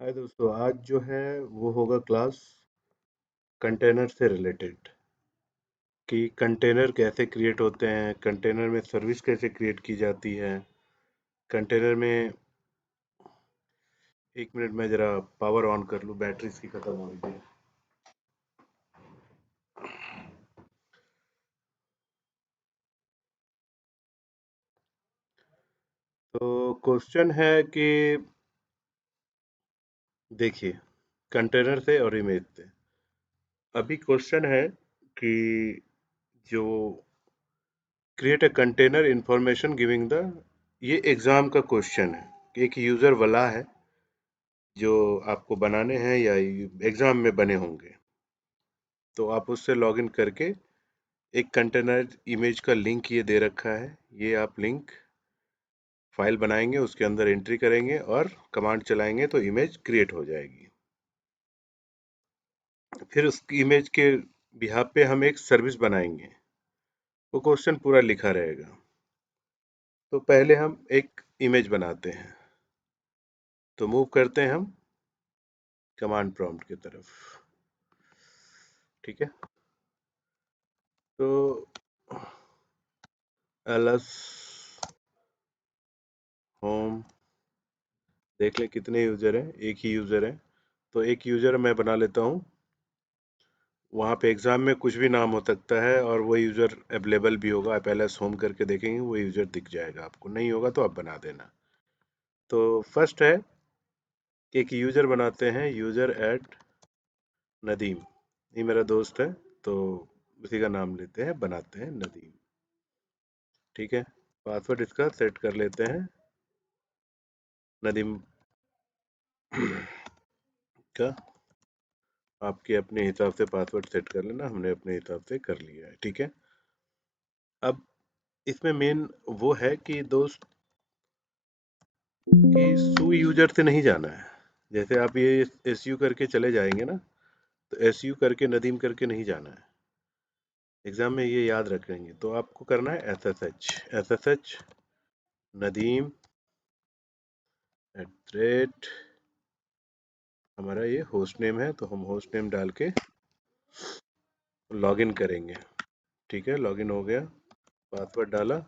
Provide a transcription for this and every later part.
हाय दोस्तों, आज जो है वो होगा क्लास कंटेनर से रिलेटेड कि कंटेनर कैसे क्रिएट होते हैं, कंटेनर में सर्विस कैसे क्रिएट की जाती है। कंटेनर में 1 मिनट में ज़रा पावर ऑन कर लूँ, बैटरी इसकी ख़त्म हो रही है। तो क्वेश्चन है कि देखिए, कंटेनर से और इमेज से अभी क्वेश्चन है कि जो create a container information giving the, ये एग्ज़ाम का क्वेश्चन है। एक यूज़र वाला है जो आपको बनाने हैं या एग्ज़ाम में बने होंगे, तो आप उससे लॉगिन करके एक कंटेनर इमेज का लिंक ये दे रखा है। ये आप लिंक फाइल बनाएंगे, उसके अंदर एंट्री करेंगे और कमांड चलाएंगे तो इमेज क्रिएट हो जाएगी। फिर उस इमेज के बिहाफ पे हम एक सर्विस बनाएंगे। वो क्वेश्चन पूरा लिखा रहेगा। तो पहले हम एक इमेज बनाते हैं, तो मूव करते हैं हम कमांड प्रॉम्प्ट की तरफ। ठीक है, तो एलएस होम देख ले कितने यूज़र हैं। एक ही यूज़र है, तो एक यूज़र मैं बना लेता हूँ। वहाँ पे एग्ज़ाम में कुछ भी नाम हो सकता है और वो यूज़र अवेलेबल भी होगा। आप एलएस होम करके देखेंगे, वो यूज़र दिख जाएगा आपको। नहीं होगा तो आप बना देना। तो फर्स्ट है कि एक यूज़र बनाते हैं, यूज़र ऐड नदीम। ये मेरा दोस्त है, तो उसी का नाम लेते हैं, बनाते हैं नदीम। ठीक है, पासवर्ड इसका सेट कर लेते हैं नदीम का। आपके अपने हिसाब से पासवर्ड सेट कर लेना, हमने अपने हिसाब से कर लिया है। ठीक है, अब इसमें मेन वो है कि दोस्त कि सू यूजर से नहीं जाना है। जैसे आप ये एस यू करके चले जाएंगे ना, तो एस यू करके नदीम करके नहीं जाना है। एग्जाम में ये याद रखेंगे, तो आपको करना है S S H. S S H Nadeem @ हमारा ये होस्ट नेम है, तो हम होस्ट नेम डाल के लॉगिन करेंगे। ठीक है, लॉगिन हो गया, पासवर्ड डाला,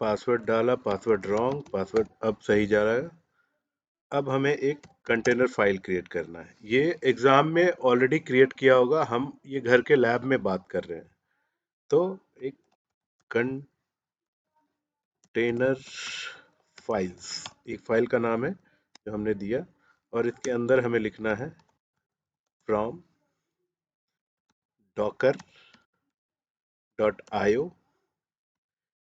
पासवर्ड डाला, पासवर्ड रॉन्ग, पासवर्ड अब सही जा रहा है। अब हमें एक कंटेनर फाइल क्रिएट करना है। ये एग्जाम में ऑलरेडी क्रिएट किया होगा, हम ये घर के लैब में बात कर रहे हैं। तो एक कंटेनर फाइल्स, एक फाइल का नाम है जो हमने दिया, और इसके अंदर हमें लिखना है फ्रॉम docker.io।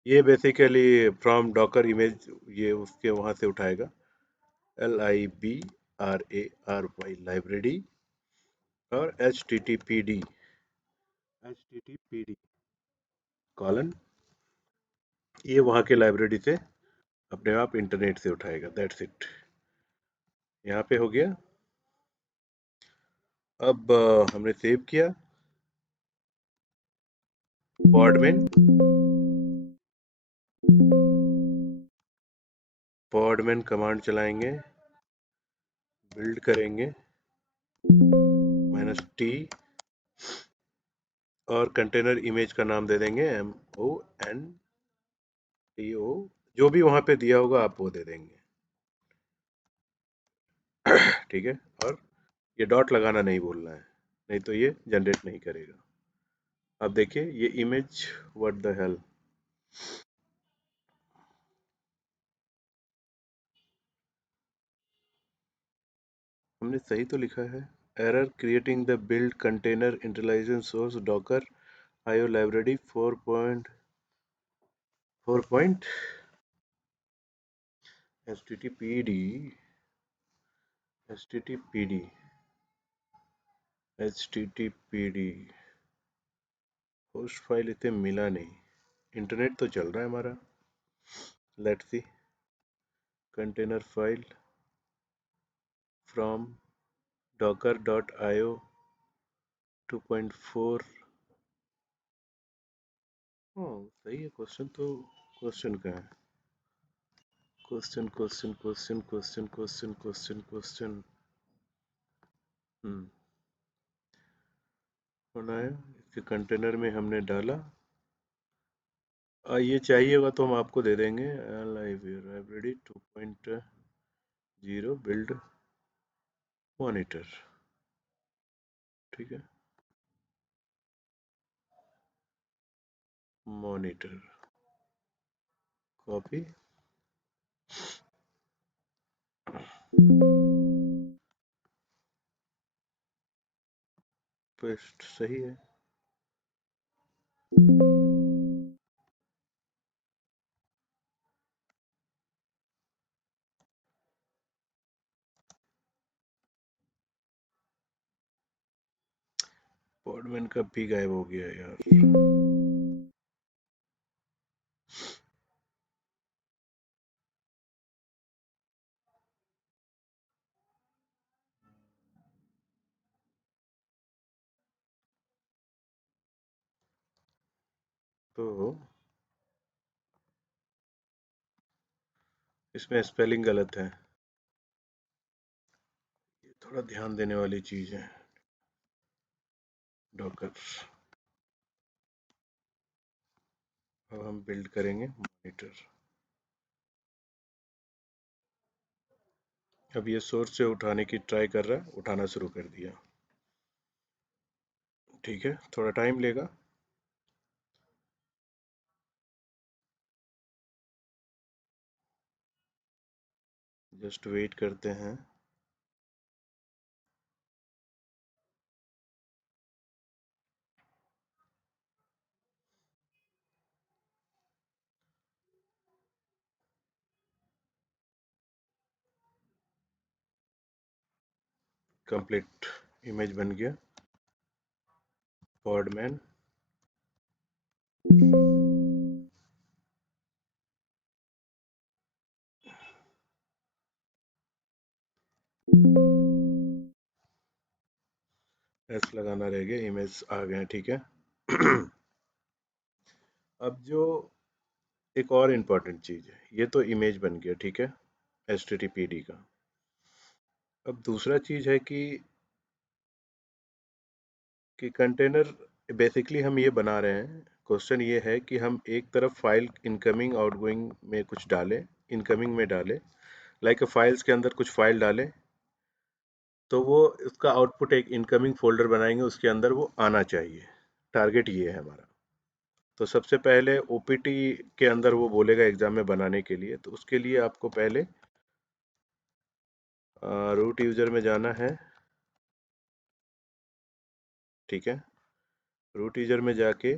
ये बेसिकली फ्रॉम डॉकर इमेज, ये उसके वहाँ से उठाएगा। LIBRARY लाइब्रेरी, और H T T P D colon, ये वहाँ के लाइब्रेरी से अपने आप इंटरनेट से उठाएगा। दैट्स इट, यहाँ पे हो गया। अब हमने सेव किया। पॉडमेन पॉडमेन कमांड चलाएंगे, बिल्ड करेंगे -t, और कंटेनर इमेज का नाम दे देंगे MONTO। जो भी वहाँ पे दिया होगा आप वो दे देंगे। ठीक है, और ये डॉट लगाना नहीं भूलना है, नहीं तो ये जनरेट नहीं करेगा। अब देखिए ये इमेज, व्हाट द हेल, हमने सही तो लिखा है। Error creating the build container initialisation source docker IO library 4.4 httpd httpd httpd host file इसे मिला नहीं। इंटरनेट तो चल रहा है हमारा। Let's see, container file from docker.io 2.4। हाँ सही है, क्वेश्चन तो क्वेश्चन का है। Question question question question question question question बनाया, इसके कंटेनर में हमने डाला। ये चाहिए होगा तो हम आपको दे देंगे। लाइब्रेरी 2.0 बिल्ड मॉनिटर, ठीक है, मॉनिटर कॉपी पेस्ट, सही है। पॉडमैन कब भी गायब हो गया यार। तो इसमें स्पेलिंग गलत है, ये थोड़ा ध्यान देने वाली चीज है। डॉकर, अब हम बिल्ड करेंगे मॉनिटर। अब ये सोर्स से उठाने की ट्राई कर रहा है, उठाना शुरू कर दिया। ठीक है, थोड़ा टाइम लेगा। जस्ट वेट करते हैं। कंप्लीट इमेज बन गया। पॉडमैन, एस लगाना रह गया, इमेज आ गए, ठीक है। अब जो एक और इम्पोर्टेंट चीज़ है, ये तो इमेज बन गया, ठीक है, HTTPD का। अब दूसरा चीज़ है कि कंटेनर बेसिकली हम ये बना रहे हैं। क्वेश्चन ये है कि हम एक तरफ फाइल इनकमिंग आउटगोइंग में कुछ डालें, इनकमिंग में डालें, लाइक फाइल्स के अंदर कुछ फाइल डालें, तो वो उसका आउटपुट एक इनकमिंग फोल्डर बनाएंगे, उसके अंदर वो आना चाहिए। टारगेट ये है हमारा। तो सबसे पहले ओपीटी के अंदर वो बोलेगा एग्जाम में बनाने के लिए, तो उसके लिए आपको पहले रूट यूजर में जाना है, ठीक है। रूट यूजर में जाके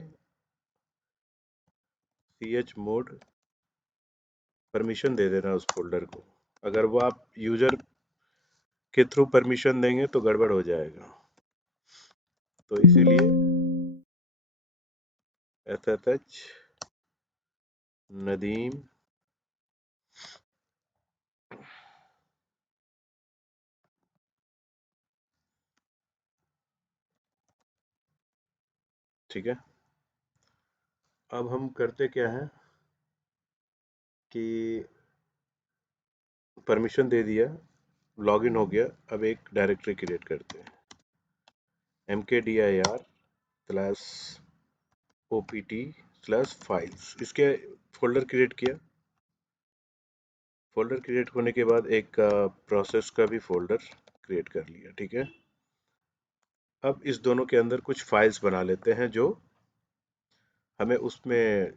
chmod परमिशन दे देना उस फोल्डर को। अगर वो आप यूजर के थ्रू परमिशन देंगे तो गड़बड़ हो जाएगा, तो इसीलिए ssh नदीम ठीक है। अब हम करते क्या है कि परमिशन दे दिया, लॉगिन हो गया। अब एक डायरेक्टरी क्रिएट करते हैं, mkdir slash opt slash files, इसके फोल्डर क्रिएट किया। फोल्डर क्रिएट होने के बाद एक प्रोसेस का भी फोल्डर क्रिएट कर लिया, ठीक है। अब इस दोनों के अंदर कुछ फाइल्स बना लेते हैं जो हमें उसमें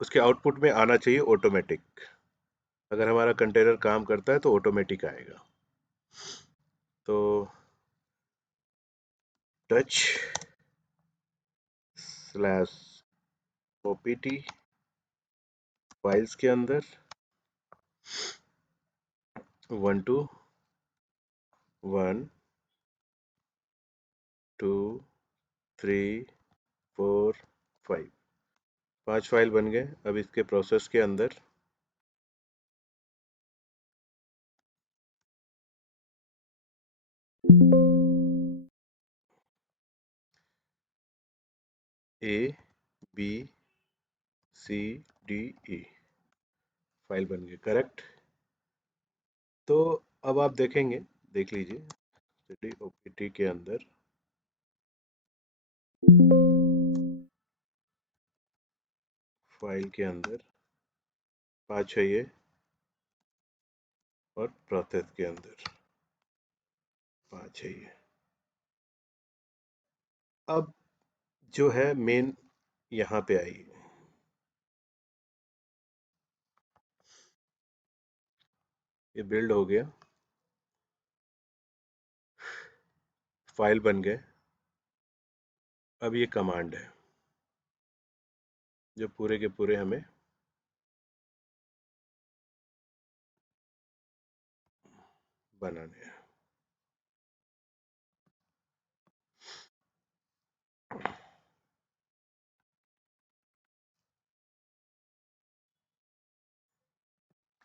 उसके आउटपुट में आना चाहिए ऑटोमेटिक। अगर हमारा कंटेनर काम करता है तो ऑटोमेटिक आएगा। तो टच स्लैश opt फाइल्स के अंदर 1 2 1 2 3 4 5, 5 फाइल बन गए। अब इसके प्रोसेस के अंदर A B C D E file बन गई, करेक्ट। तो अब आप देखेंगे, देख लीजिए, चलिए ओपीटी के अंदर फाइल के अंदर पाँच है ये, और प्रोसेस के अंदर पाँच है ये। अब जो है मेन यहाँ पे आई, ये बिल्ड हो गया, फाइल बन गए। अब ये कमांड है जो पूरे के पूरे हमें बनाने हैं।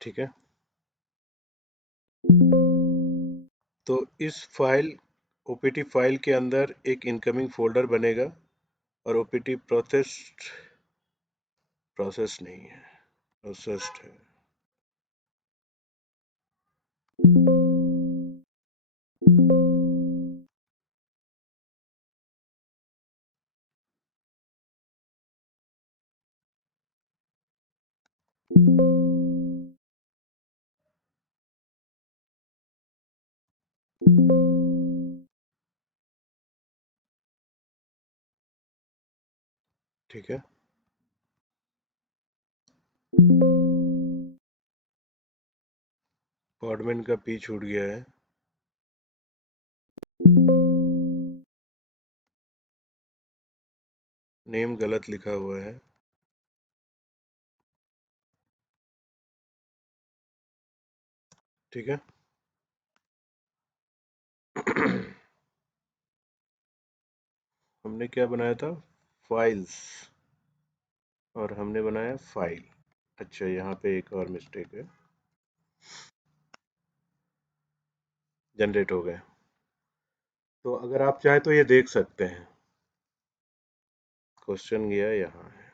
ठीक है, तो इस फाइल ओपीटी फाइल के अंदर एक इनकमिंग फोल्डर बनेगा, और ओपीटी प्रोसेस नहीं है, प्रोसेस्ड है। ठीक है, पॉडमैन का पी छूट गया है, नेम गलत लिखा हुआ है, ठीक है। हमने क्या बनाया था, फाइल्स, और हमने बनाया फाइल। अच्छा, यहाँ पे एक और मिस्टेक है, जनरेट हो गए। तो अगर आप चाहें तो ये देख सकते हैं, क्वेश्चन गया यहाँ है,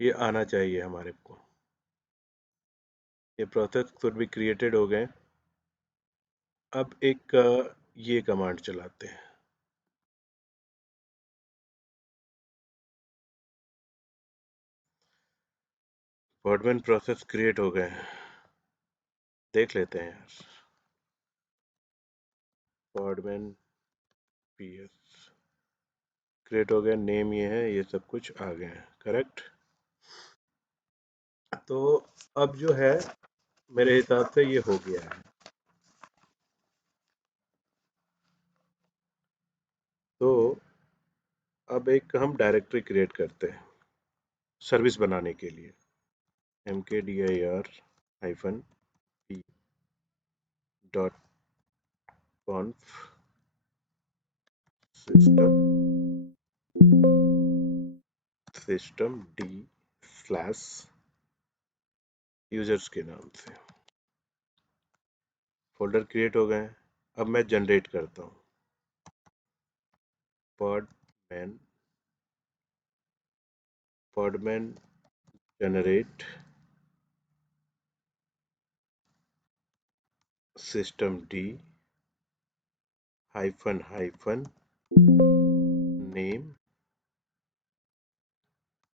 ये आना चाहिए हमारे को, ये प्रोसेस खुद भी क्रिएटेड हो गए। अब एक ये कमांड चलाते हैं, पॉडमैन प्रोसेस क्रिएट हो गए, देख लेते हैं यार, पॉडमैन पीएस क्रिएट हो गया, नेम ये है, ये सब कुछ आ गए हैं, करेक्ट। तो अब जो है मेरे हिसाब से ये हो गया है। तो अब एक हम डायरेक्टरी क्रिएट करते हैं सर्विस बनाने के लिए, mkdir-p dot कॉन्फ system D slash users के नाम से फोल्डर क्रिएट हो गए हैं। अब मैं जनरेट करता हूँ, Podman Podman generate systemd hyphen hyphen name,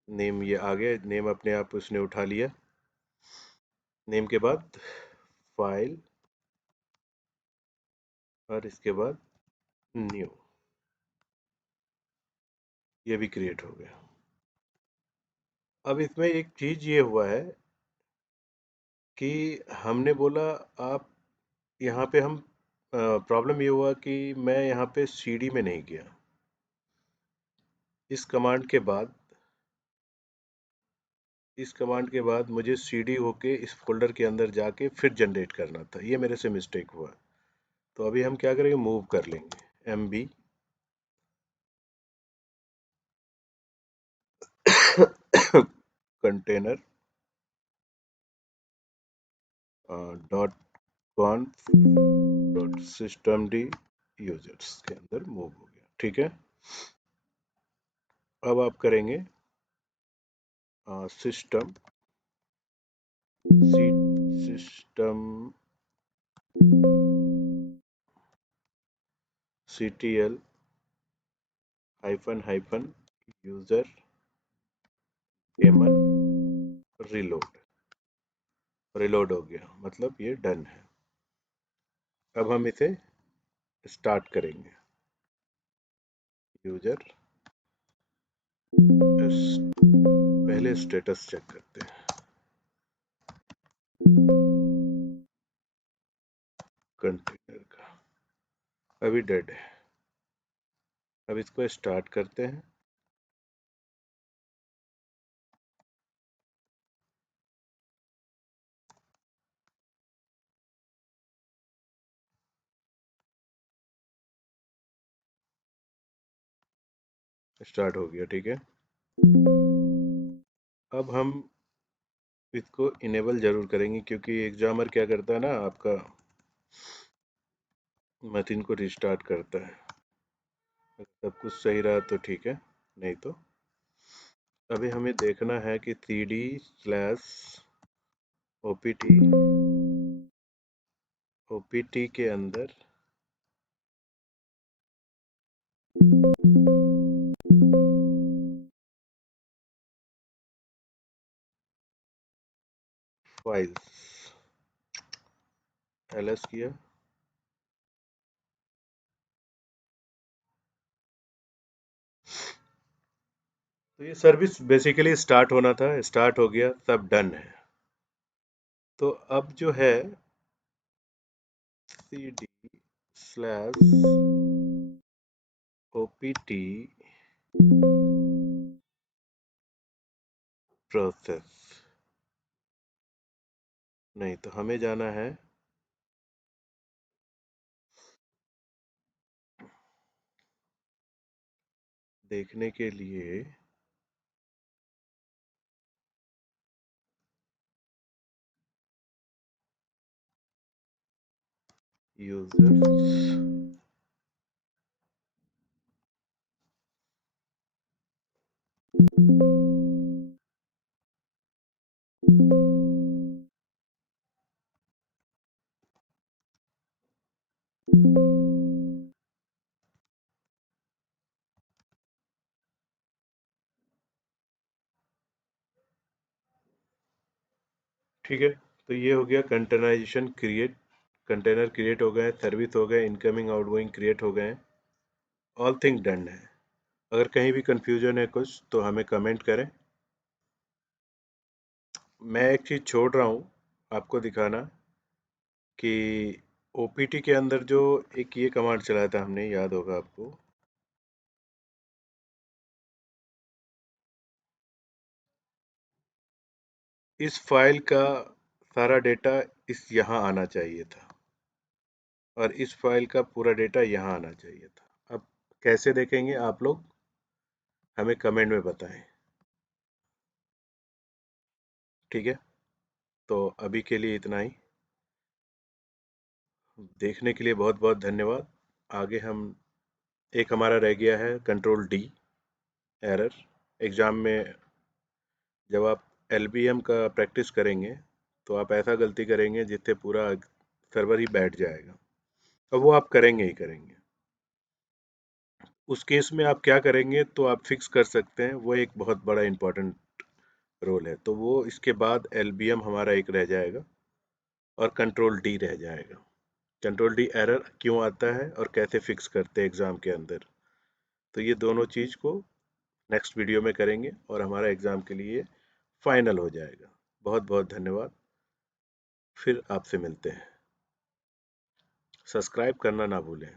name ये आ गया, नेम अपने आप उसने उठा लिया, नेम के बाद फाइल, और इसके बाद न्यू, ये भी क्रिएट हो गया। अब इसमें एक चीज ये हुआ है कि हमने बोला, आप यहाँ पे हम प्रॉब्लम ये हुआ कि मैं यहाँ पे सीडी में नहीं गया, इस कमांड के बाद मुझे सीडी होके इस फोल्डर के अंदर जाके फिर जनरेट करना था, ये मेरे से मिस्टेक हुआ। तो अभी हम क्या करेंगे, मूव कर लेंगे, MB container dot कॉन्फ dot system D users के अंदर मूव हो गया, ठीक है। अब आप करेंगे system system ctl hyphen user daemon reload हो गया, मतलब ये डन है। अब हम इसे स्टार्ट करेंगे। यूजर पहले स्टेटस चेक करते हैं। कंटेनर का अभी डेड है। अब इसको स्टार्ट करते हैं। स्टार्ट हो गया, ठीक है। अब हम इसको इनेबल जरूर करेंगे, क्योंकि एग्जामर क्या करता है ना, आपका मशीन को रिस्टार्ट करता है। सब कुछ सही रहा तो ठीक है, नहीं तो अभी हमें देखना है कि cd/opt के अंदर फाइल्स ls किया। तो ये सर्विस बेसिकली स्टार्ट होना था, स्टार्ट हो गया, सब डन है। तो अब जो है cd/opt प्रोसेस, नहीं तो हमें जाना है देखने के लिए यूजर्स। ठीक है, तो ये हो गया कंटेनराइजेशन क्रिएट। कंटेनर क्रिएट हो गए, सर्विस हो गए, इनकमिंग आउटगोइंग क्रिएट हो गए, ऑल थिंग डन है। अगर कहीं भी कंफ्यूजन है कुछ तो हमें कमेंट करें। मैं एक चीज़ छोड़ रहा हूँ आपको दिखाना कि ओपीटी के अंदर जो एक ये कमांड चलाया था हमने, याद होगा आपको, इस फाइल का सारा डेटा इस यहाँ आना चाहिए था, और इस फाइल का पूरा डेटा यहाँ आना चाहिए था। अब कैसे देखेंगे आप लोग, हमें कमेंट में बताएं, ठीक है। तो अभी के लिए इतना ही। देखने के लिए बहुत बहुत धन्यवाद। आगे हम, एक हमारा रह गया है कंट्रोल डी एरर। एग्ज़ाम में जब आप एलबीएम का प्रैक्टिस करेंगे तो आप ऐसा गलती करेंगे जिससे पूरा सर्वर ही बैठ जाएगा, और वो आप करेंगे ही करेंगे। उस केस में आप क्या करेंगे, तो आप फिक्स कर सकते हैं, वो एक बहुत बड़ा इम्पोर्टेंट रोल है। तो वो इसके बाद एलबीएम हमारा एक रह जाएगा और कंट्रोल डी रह जाएगा। कंट्रोल डी एरर क्यों आता है और कैसे फिक्स करते हैं एग्ज़ाम के अंदर, तो ये दोनों चीज़ को नेक्स्ट वीडियो में करेंगे और हमारा एग्ज़ाम के लिए फाइनल हो जाएगा। बहुत बहुत धन्यवाद। फिर आपसे मिलते हैं। सब्सक्राइब करना ना भूलें।